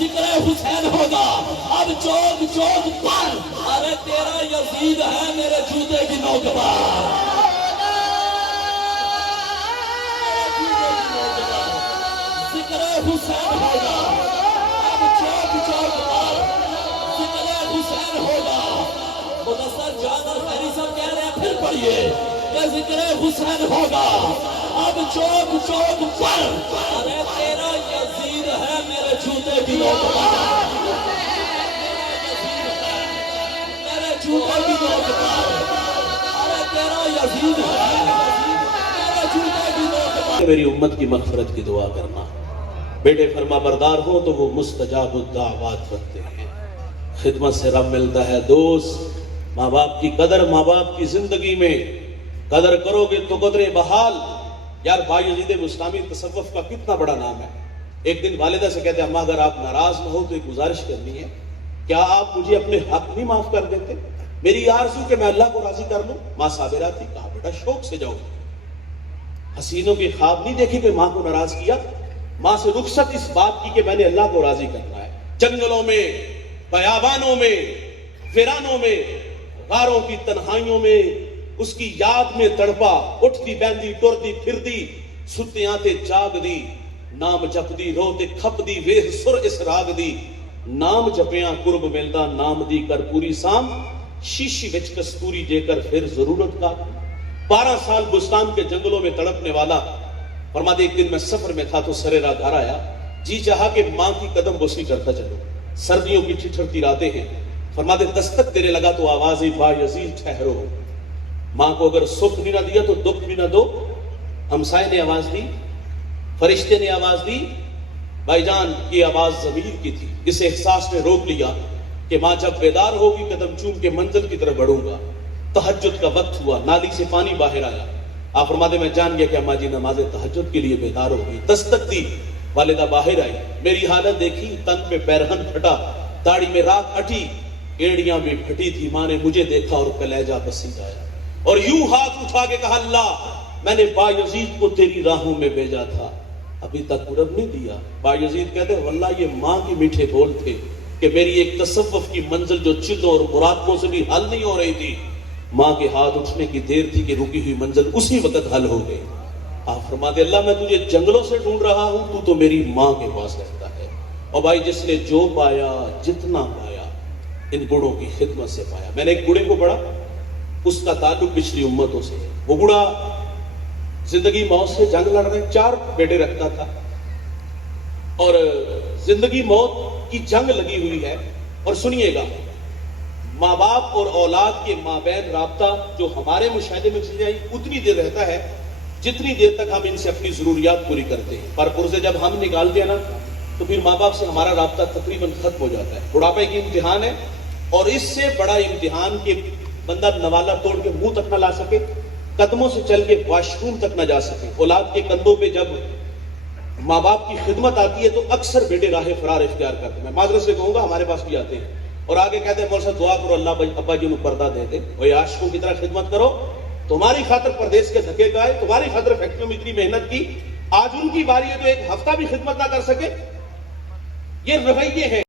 ذکر حسین ہوگا اب چوک چوک پر، ارے تیرا یزید ہے میرے جوتے کی نوک پر، ذکر حسین ہوگا اب چوک چوک پر، ذکر حسین ہوگا۔ مدثر جان اور خیری صاحب کہہ رہے ہیں پھر پڑھیے کہ ذکر حسین ہوگا اب چوک چوک پر، ارے تیرا یزید ہے میرے جوتے کی نوک پر، میرے جوتے کی نوک پر، ارے تیرا یزید ہے میرے جوتے کی نوک پر۔ میری امت کی مغفرت کی دعا کرنا، بیٹے فرما بردار ہو تو وہ مستجاب الدعوات بنتے ہیں، خدمت سے رب ملتا ہے۔ دوست، ماں باپ کی قدر، ماں باپ کی زندگی میں قدر کرو گے تو قدر بحال۔ یار بایزید بستامی تصوف کا کتنا بڑا نام ہے۔ ایک دن والدہ سے کہتے ہیں اماں اگر آپ ناراض نہ ہو تو ایک گزارش کرنی ہے، کیا آپ مجھے اپنے حق نہیں معاف کر دیتے؟ میری آرزو کہ میں اللہ کو راضی کر لوں۔ ماں صابرہ تھی، کہا بیٹا شوق سے جاؤ، حسینوں کے خواب نہیں دیکھے کہ ماں کو ناراض کیا۔ ماں سے رخصت اس بات کی کہ میں نے اللہ کو راضی کرنا ہے۔ جنگلوں میں، بیابانوں میں، ویرانوں میں، غاروں کی تنہائیوں میں اس کی یاد میں تڑپا، اٹھتی بیندی ٹردی پھردی، ستیاں تے جاگ دی، نام جپ دی روتے کھپ دی، ویہ سر اسراگ دی، نام جپیاں قرب ملدا، نام دی کر پوری سام، شیشی وچ کستوری جے کر پھر ضرورت کا۔ 12 سال بستان کے جنگلوں میں تڑپنے والا فرماتے ایک دن میں سفر میں تھا تو سرے راہ گھر آیا، جی چاہا کہ ماں کی قدم بوسی کرتا چلو، سردیوں کی ٹھٹھرتی راتیں ہیں، فرماتے دستک دینے لگا تو آواز با یزید ٹھہرو۔ ماں کو اگر سکھ بھی نہ دیا تو دکھ بھی نہ دو۔ ہمسائے نے آواز دی، فرشتے نے آواز دی، بھائی جان کی آواز ضمیر کی تھی۔ اس احساس نے روک لیا کہ ماں جب بیدار ہوگی قدم چوم کے منزل کی طرف بڑھوں گا۔ تہجد کا وقت ہوا، نالی سے پانی باہر آیا، آپ فرماتے میں جان گیا کہ اماں جی نماز تہجد کے لیے بیدار ہوگی۔ دستک دی، والدہ باہر آئی، میری حالت دیکھی، تن پہ پیرہن پھٹا، داڑھی میں راکھ اٹھی، ایڑیاں بھی پھٹی تھی۔ ماں نے مجھے دیکھا اور کلیجہ پسند آیا اور یوں ہاتھ اٹھا کے کہا اللہ میں نے بایزید کو تیری راہوں میں بھیجا تھا، ابھی تک قرب نہیں دیا۔ بایزید کہتے ہیں واللہ یہ ماں کی میٹھے بول تھے کہ میری ایک تصوف کی منزل جو چیزوں اور مرادوں سے بھی حل نہیں ہو رہی تھی، ماں کے ہاتھ اٹھنے کی دیر تھی کہ رکی ہوئی منزل اسی وقت حل ہو گئی۔ آپ فرماتے اللہ میں تجھے جنگلوں سے ڈھونڈ رہا ہوں، تو میری ماں کے پاس رہتا ہے۔ اور بھائی جس نے جو پایا جتنا پایا ان گڑوں کی خدمت سے پایا۔ میں نے ایک بڑے کو پڑھا، اس کا تعلق پچھلی امتوں سے ہے۔ وہ بڑا زندگی موت سے جنگ لڑ رہے، 4 بیٹے رکھتا تھا اور زندگی موت کی جنگ لگی ہوئی ہے۔ اور سنیے گا، ماں باپ اور اولاد کے مابین رابطہ جو ہمارے مشاہدے میں چل جائے اتنی دیر رہتا ہے جتنی دیر تک ہم ان سے اپنی ضروریات پوری کرتے ہیں، پر پرزے جب ہم نکالتے ہیں نا تو پھر ماں باپ سے ہمارا رابطہ تقریباً ختم ہو جاتا ہے۔ بڑھاپے کی امتحان ہے اور اس سے بڑا امتحان کہ بندہ نوالا توڑ کے منہ تک نہ لا سکے، قدموں سے چل کے واش روم تک نہ جا سکے۔ اولاد کے کندھوں پہ جب ماں باپ کی خدمت آتی ہے تو اکثر بیٹے راہ فرار اختیار کرتے ہیں۔ میں معذرت سے کہوں گا ہمارے پاس بھی آتے ہیں اور آگے کہتے ہیں مول صاحب دعا کرو اللہ ابا جی انہوں پردہ دے دے، وہ عاشقوں کی طرح خدمت کرو، تمہاری خاطر پردیس کے دھکے گائے، تمہاری خاطر فیکٹریوں میں اتنی محنت کی، آج ان کی باری ہے تو ایک ہفتہ بھی خدمت نہ کر سکے۔ یہ رویے ہیں۔